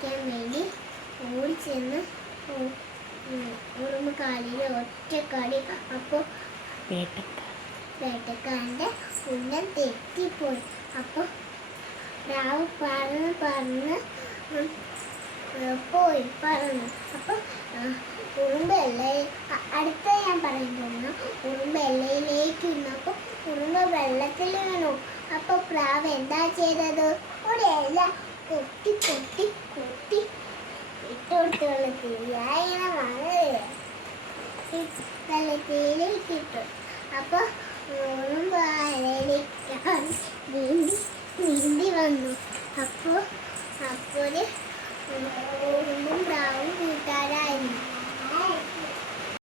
പിടിക്കാൻ വേണ്ടി ഓടി ചെന്ന് ഉറുമ്പ് കാലിൽ ഒറ്റക്കാടി. അപ്പോൾ വേട്ടക്കാരൻ്റെ ഉന്നം തെറ്റിപ്പോയി. അപ്പോൾ പ്രാവ് പറന്ന് പോയി പറന്നു. അപ്പോൾ ഉറുമ്പ് അടുത്ത ഞാൻ പറയാൻ പോകുന്നു. ഉറുമ്പ് എല്ലയിലേക്ക് ഇരുന്നപ്പോൾ ഉറുമ്പ് വെള്ളത്തിൽ വീണു. അപ്പോൾ പ്രാവ് എന്താ ചെയ്തത്? ഒരു ഇല കൊത്തി കൊത്തി കൊത്തി ഇട്ടുകൊടുത്ത് വെള്ളത്തിലേക്ക് ഇട്ടു. അപ്പോൾ ഉറുമ്പ് ആ ഇലയിലേക്ക് നീന്തി വന്നു. അപ്പോൾ ഉറുമ്പും പ്രാവും കൂട്ടുകാരായിരുന്നു.